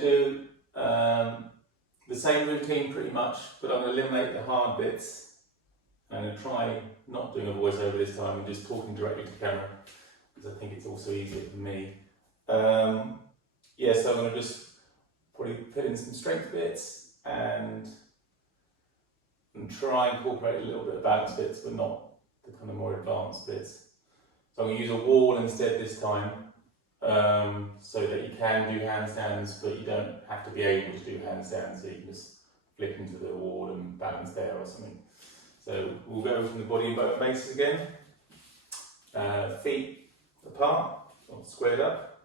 going to do the same routine pretty much, but I'm going to eliminate the hard bits. I'm going to try not doing a voiceover this time and just talking directly to camera, because I think it's also easier for me. Yeah, so I'm going to just probably put in some strength bits and try and incorporate a little bit of balance bits, but not the kind of more advanced bits. So I'm going to use a wall instead this time, so that you can do handstands, but you don't have to be able to do handstands, so you can just flip into the wall and balance there or something. So we'll go from the body and bases again. Feet apart, or squared up.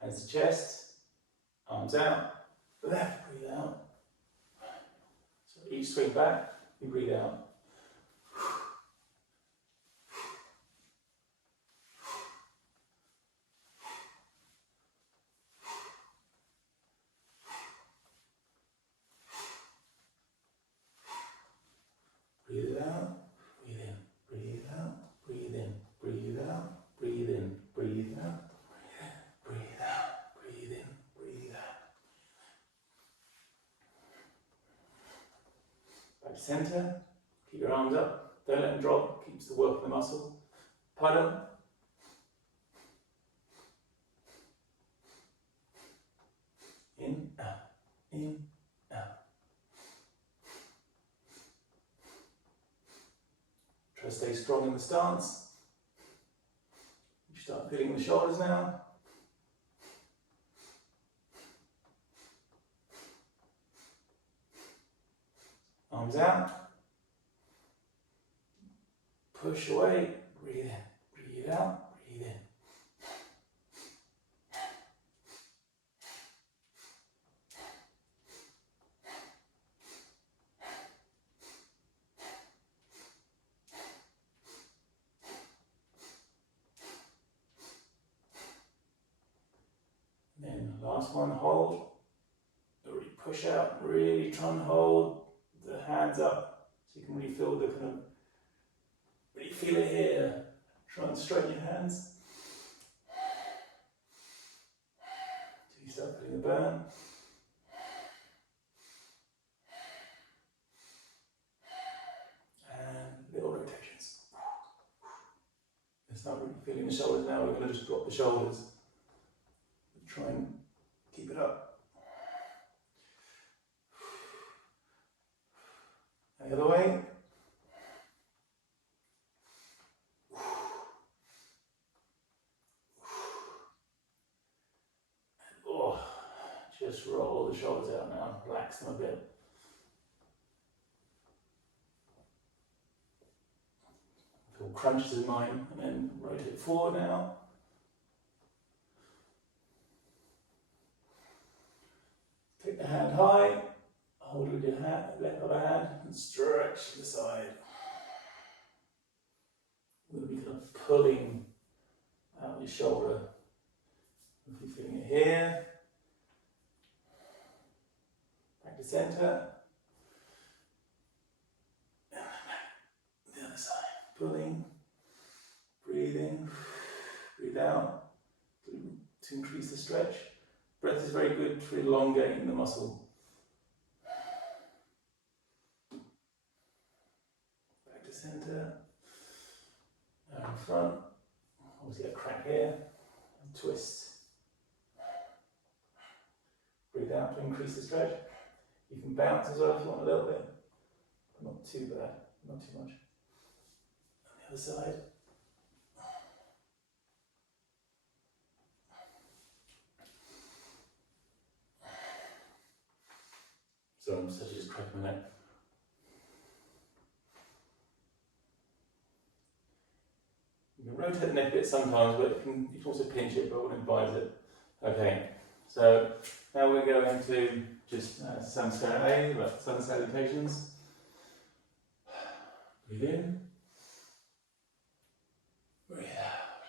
Hands to chest, arms out, left, breathe out. So each swing back, you breathe out. Breathe out, breathe in, breathe out, breathe in, breathe out, breathe in, breathe out, breathe out, breathe in, breathe out. Back to centre, keep your arms up, don't let them drop, keeps the work of the muscle. Paddle. In, out, in, out. Try to stay strong in the stance. You start feeling the shoulders now. Arms out. Push away. Breathe in. Breathe out. Breathe in. Then last one, hold. Really push out, really try and hold the hands up so you can really feel the kind of, really feel it here. Try and straighten your hands. Till you start feeling the burn. And little rotations. Let's start really feeling the shoulders now. We're going to just drop the shoulders. Try and keep it up. The other way. Oh, just roll the shoulders out now, relax them a bit. Feel crunches in mine, and then rotate forward now. Take the hand high, hold it with your hand, left other hand, and stretch to the side. We're going to be kind of pulling out your shoulder. If you're feeling it here, back to centre, and back the other side. Pulling, breathing, breathe out to increase the stretch. Breath is very good for elongating the muscle. Back to centre, now in front, obviously a crack here, and twist. Breathe out to increase the stretch. You can bounce as well if you want a little bit, but not too bad, not too much. On the other side. So I'm such just cracking my neck. You can rotate the neck a bit sometimes, but you can also pinch it, but I wouldn't advise it. Okay, so now we're going to just sun salutations. Breathe in. Breathe out.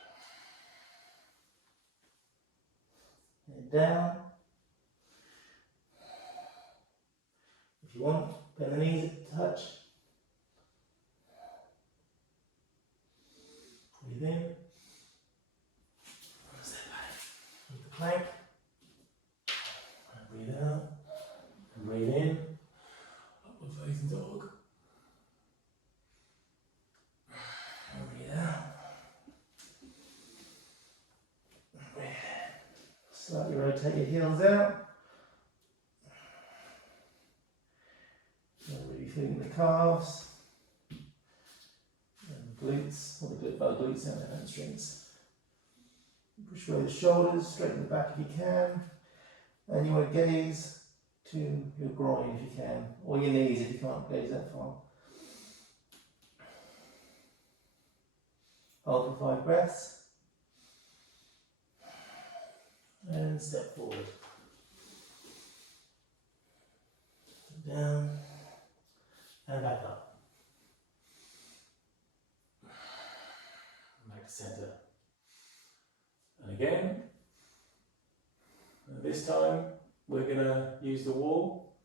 Head down. If you want, bend the knees a touch. Breathe in. Step back. With the plank. Lazy dog. Breathe out. Slightly rotate your heels out. Really feeling the calves and the glutes, or the glutes and the hamstrings. Push away the shoulders, straighten the back if you can. And you want to gaze to your groin if you can, or your knees if you can't gaze that far. Hold for 5 breaths. And step forward. Down. And back up. Back to centre. And again. And this time we're going to use the wall.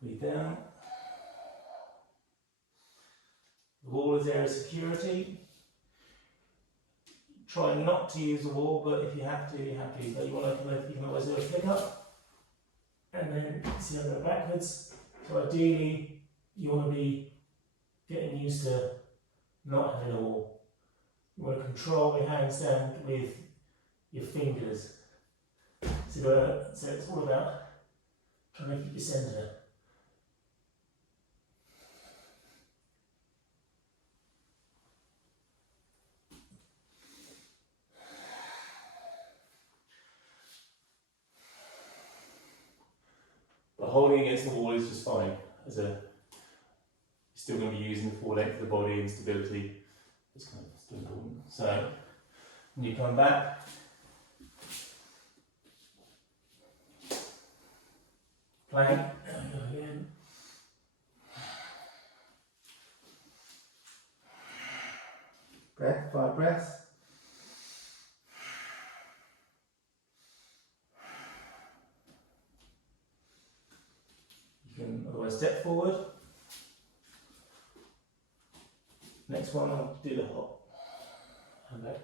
Breathe down. The wall is there as security. Try not to use the wall, but if you have to, you have to. So you want to you can always do a flick up, and then see how I go backwards. So ideally, you want to be getting used to not having a wall. You want to control your handstand with your fingers. So it's all about trying to keep your centre. But holding against the wall is just fine. You're still going to be using the full length of the body and stability. It's kind of still important. So when you come back, plank, there we go again. Breath, 5 breaths. You can otherwise step forward. Next one, I'll do the hop. And back.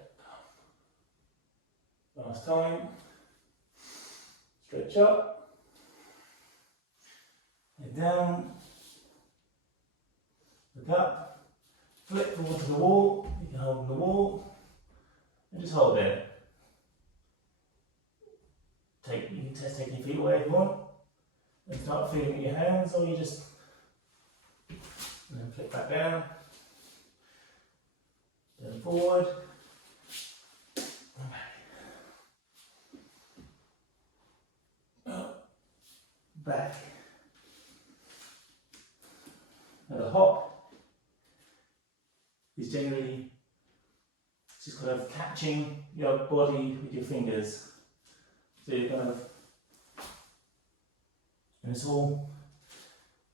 Last time. Stretch up. Head down. Look up. Flip forward to the wall. You can hold on the wall. And just hold there. You can test taking your feet away if you want. And start feeling with your hands, or you just and then flip back down, then forward, and back, up, back. Now the hop is generally just kind of catching your body with your fingers, so you're kind of. And it's all,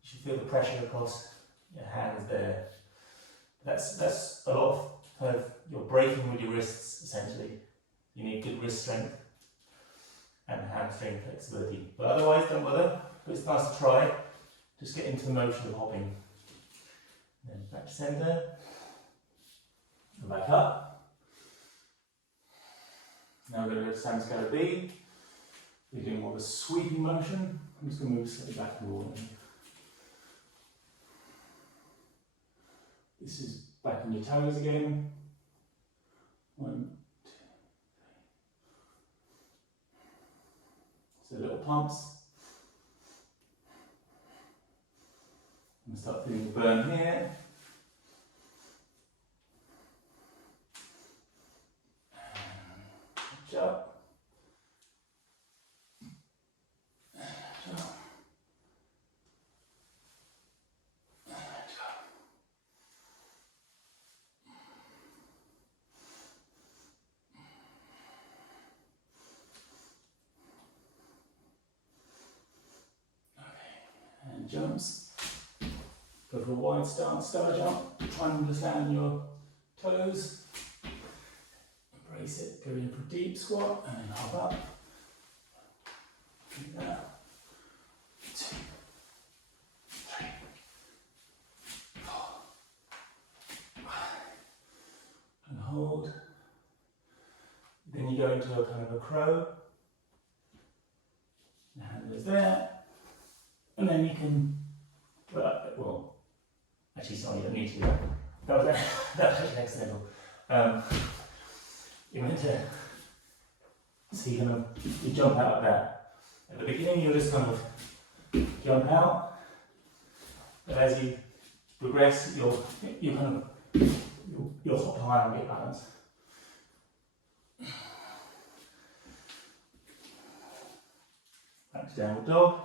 you should feel the pressure across your hands there. That's a lot of kind of, you're braking with your wrists essentially. You need good wrist strength and hamstring flexibility. But otherwise, don't bother. But it's nice to try. Just get into the motion of hopping. And then back to centre. And back up. Now we're going to go to Samskara B. We're doing more of a sweeping motion. I'm just going to move slightly back in the wall. This is back on your toes again. 1, 2, 3. So little pumps. I'm going to start feeling the burn here. Catch up. Jumps. Go for a wide stance, star jump. Try and understand your toes. Embrace it. Go in for a deep squat and then hop up. Do that. 2, 3, 4, 5. And hold. Then you go into a kind of a crow. The hand is there. then you can, well, actually sorry, you don't need to do that. That was actually accidental. You went to, so you jump out like that. At the beginning you'll just kind of jump out, but as you progress you'll hop higher and get balance. Back to downward dog.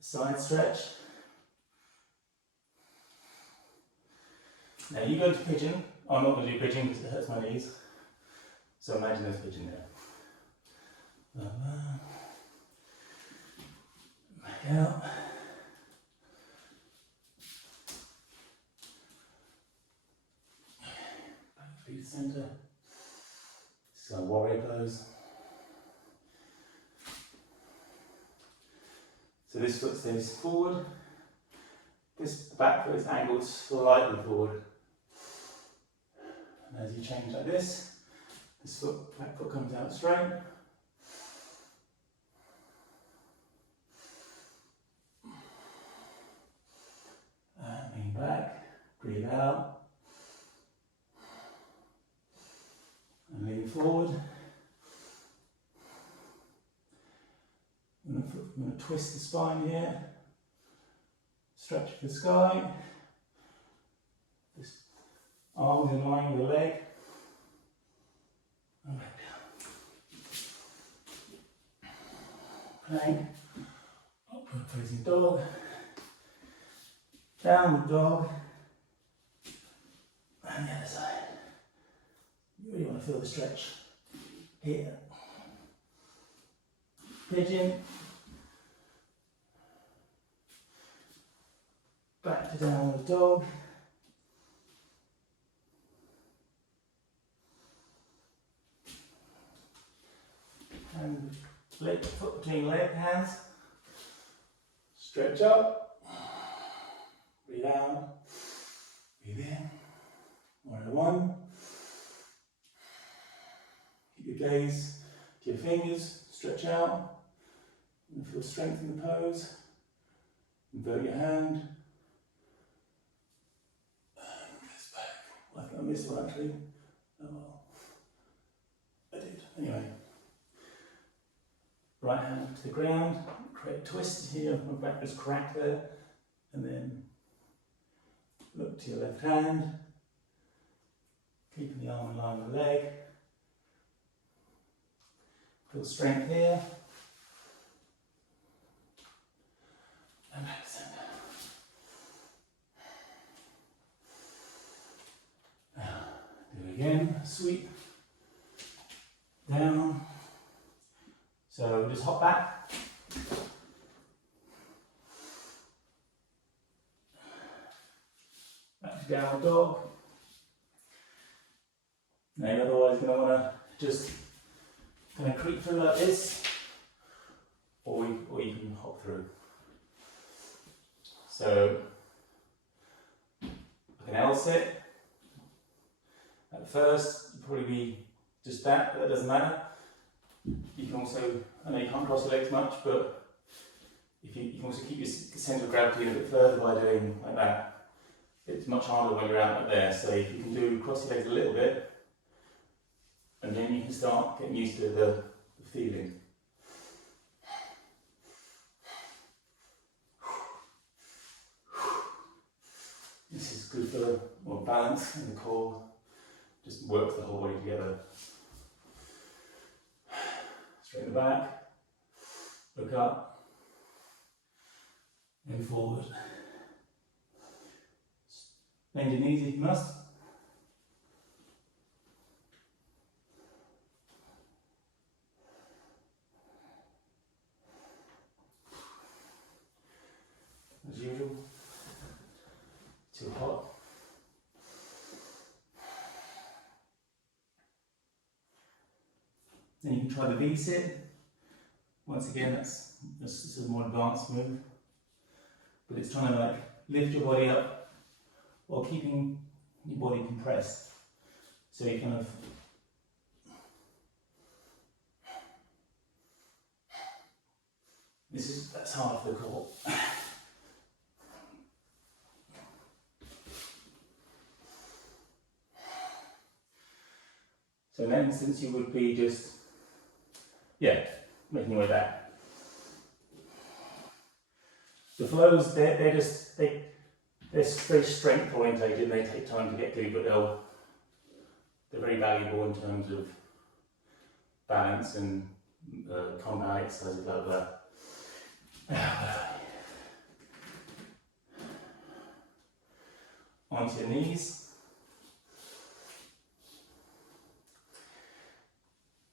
Side stretch. Now you go to pigeon. I'm not going to do pigeon because it hurts my knees. So imagine there's pigeon there. Back out. Back to the centre. So warrior pose. So this foot stays forward. This back foot is angled slightly forward. And as you change like this back foot comes out straight. And lean back, breathe out. And lean forward. I'm going to twist the spine here. Stretch the sky. This arms in line with the leg. And back down. Plank. Upward facing dog. Downward dog. And the other side. You really want to feel the stretch here. Pigeon. Back to downward dog. And foot between hands. Stretch up. Breathe out. Breathe in. Warrior one. Keep your gaze to your fingers. Stretch out. And feel strength in the pose. Invert your hand. I think I missed one actually. Oh well. I did. Anyway. Right hand to the ground. Create a twist here. My back is cracked there. And then look to your left hand. Keeping the arm in line with the leg. Feel strength here. And back to center. Do it again, sweep, down. So just hop back. Back to downward dog. Now you're otherwise going to want to just kind of creep through like this, or you can hop through. So, like an L sit. At first, you'll probably be just that, but that doesn't matter. You can also, I know you can't cross your legs much, but if you can also keep your centre of gravity a little bit further by doing like that. It's much harder when you're out like there, so if you can do cross your legs a little bit, and then you can start getting used to the feeling. This is good for more balance in the core. Just works the whole body together. Straighten the back, look up, move forward. Bend your knees if you must. As usual, too hot. Then you can try the V-sit. Once again, that's a more advanced move. But it's trying to like lift your body up while keeping your body compressed. So you kind of That's hard for the core. So in that instance, you would be just, making your way back. The flows, they're very strength orientated and they take time to get to, but they're very valuable in terms of balance and compound exercises, blah blah. Onto your knees.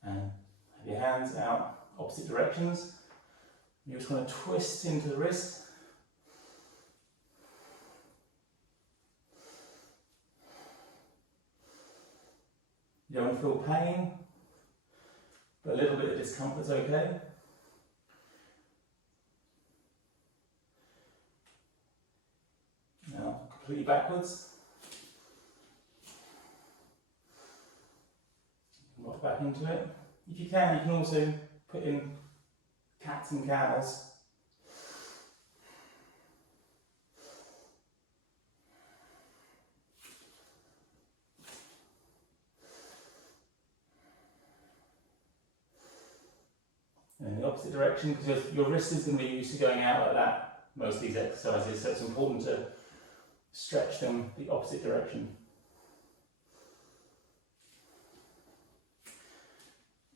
And have your hands out opposite directions. You're just going to twist into the wrist. You don't feel pain, but a little bit of discomfort's okay. Now, completely backwards. Rock back into it. If you can also put in cats and cows. And in the opposite direction, because your wrist is going to be used to going out like that, most of these exercises, so it's important to stretch them the opposite direction.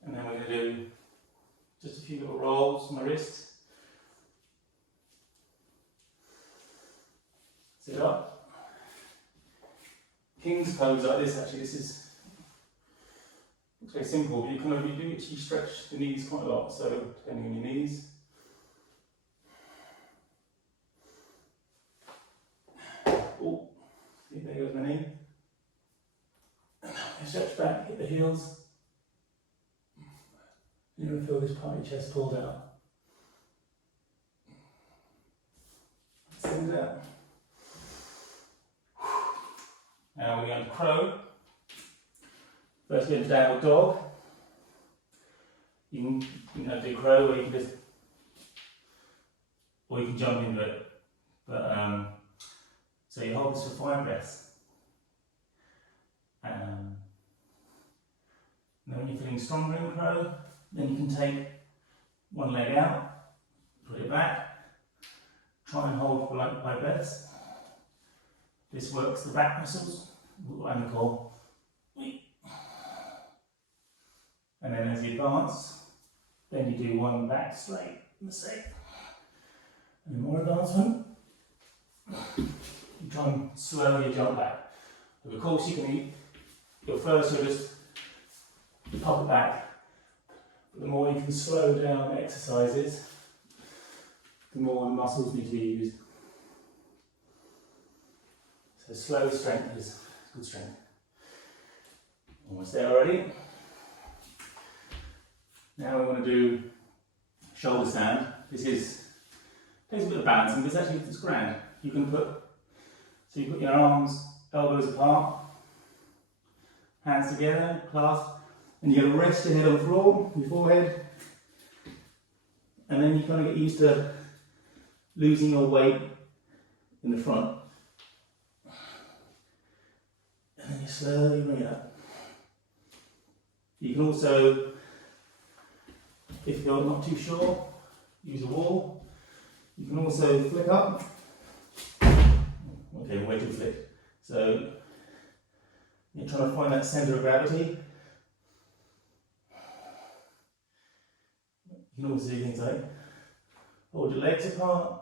And then we're going to do just a few little rolls on my wrist. Sit up. King's pose like this, actually, looks very simple, but you do actually stretch the knees quite a lot, so depending on your knees. Oh, see, there goes my knee. Stretch back, hit the heels. You're going to feel this part of your chest pulled out. Send it out. Now we're going to crow. First we're going to downward dog. You can do crow, or you can jump into it. But so you hold this for 5 breaths. And then when you're feeling stronger in crow, then you can take one leg out, put it back, try and hold for like 5 breaths. This works the back muscles and the core. And then as you advance, then you do one back straight, mistake. And more advancement. You try and slowly jump back. But of course you can first you'll just pop it back. But the more you can slow down exercises, the more muscles need to be used. So slow strength is good strength. Almost there already. Now we want to do shoulder stand. This takes a bit of balancing, but actually it's grand. You put your arms, elbows apart, hands together, clasp, and you're going to rest your head on the floor, your forehead, and then you kind of get used to losing your weight in the front. And then you slowly bring it up. You can also, if you're not too sure, use a wall. You can also flick up. Okay, way too flick. So you're trying to find that centre of gravity. You can also do things like hold your legs apart.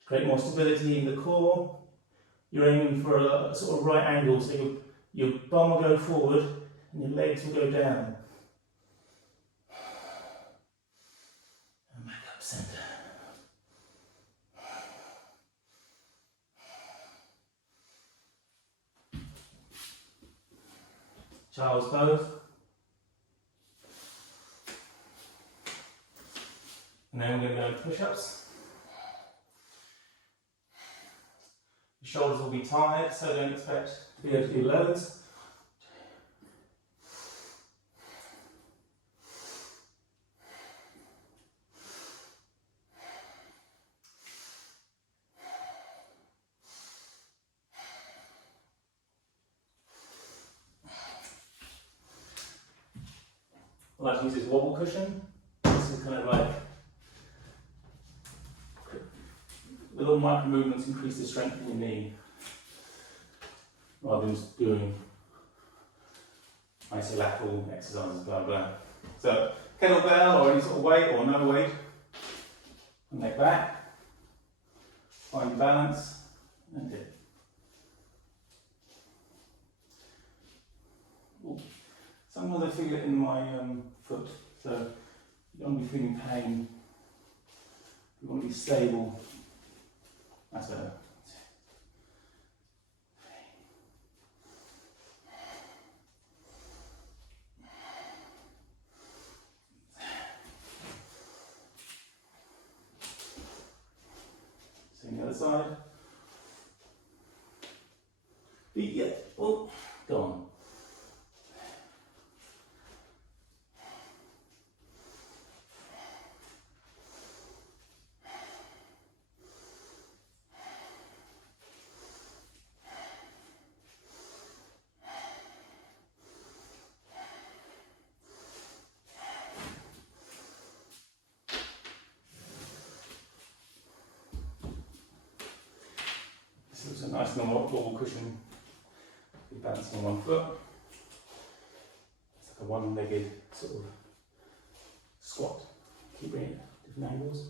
To create more stability in the core, you're aiming for a sort of right angle, so your bum will go forward and your legs will go down. And back up centre. Child's pose. And then we're going to go into push-ups. The shoulders will be tired, so don't expect to be able to do loads. I like to use this wobble cushion. This is kind of like little micro movements increase the strength in your knee, rather than just doing isolateral exercises, blah blah. So kettlebell or any sort of weight or no weight, and neck back, find your balance, and dip. Sometimes I feel it in my foot, so you don't want to be feeling pain. You want to be stable. That's better. Same the other side. Feet yet? Oh, gone. This looks a nice normal wobble cushion. You're balancing on one foot. It's like a one-legged sort of squat. Keep bringing it at different angles.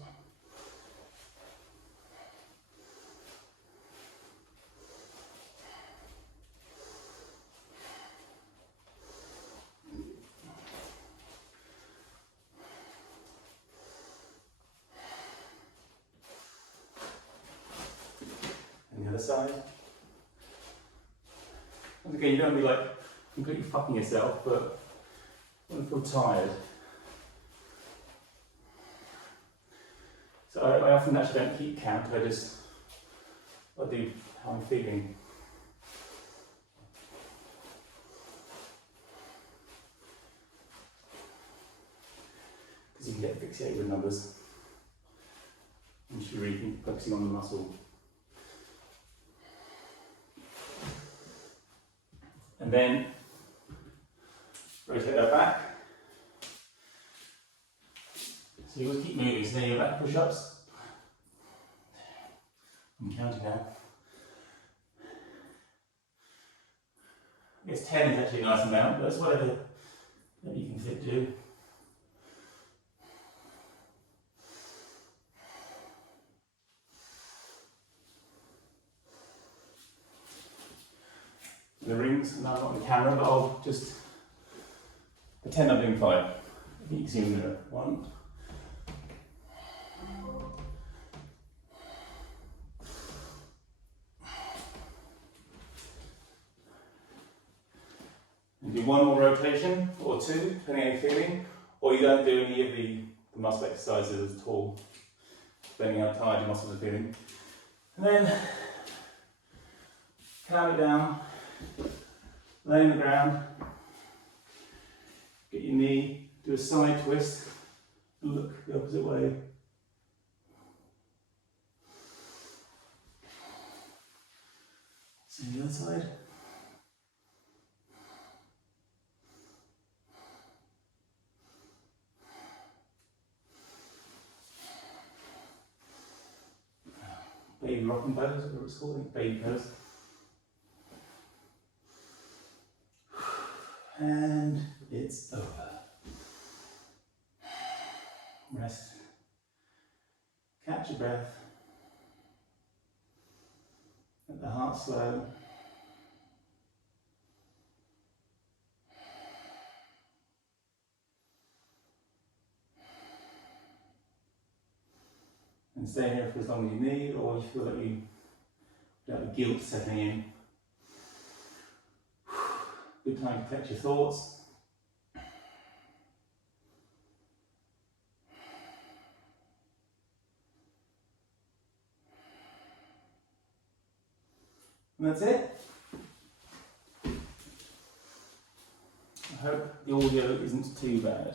And the other side. And again, you don't want to be like completely fucking yourself, but when you feel tired. So I often actually don't keep count, I do how I'm feeling. Because you can get fixated with numbers. You should really be focusing on the muscle. And then rotate that back. So you always keep moving, so then your back push-ups. I'm counting now. I guess 10 is actually a nice amount, but that's whatever that you can fit to. The rings, no, not on the camera, but I'll just pretend I'm doing 5. You can see in the mirror. 1. And do one more rotation, or 2, depending on how you're feeling, or you don't do any of the muscle exercises at all, depending on how tired your muscles are feeling. And then calm it down. Lay on the ground, get your knee, do a side twist, look the opposite way. Same the other side. Baby rocking pose, whatever it's called, baby pose. And it's over. Rest. Catch your breath. Let the heart slow. And stay here for as long as you need, or you feel like you have the guilt setting in. Good time to collect your thoughts. And that's it. I hope the audio isn't too bad.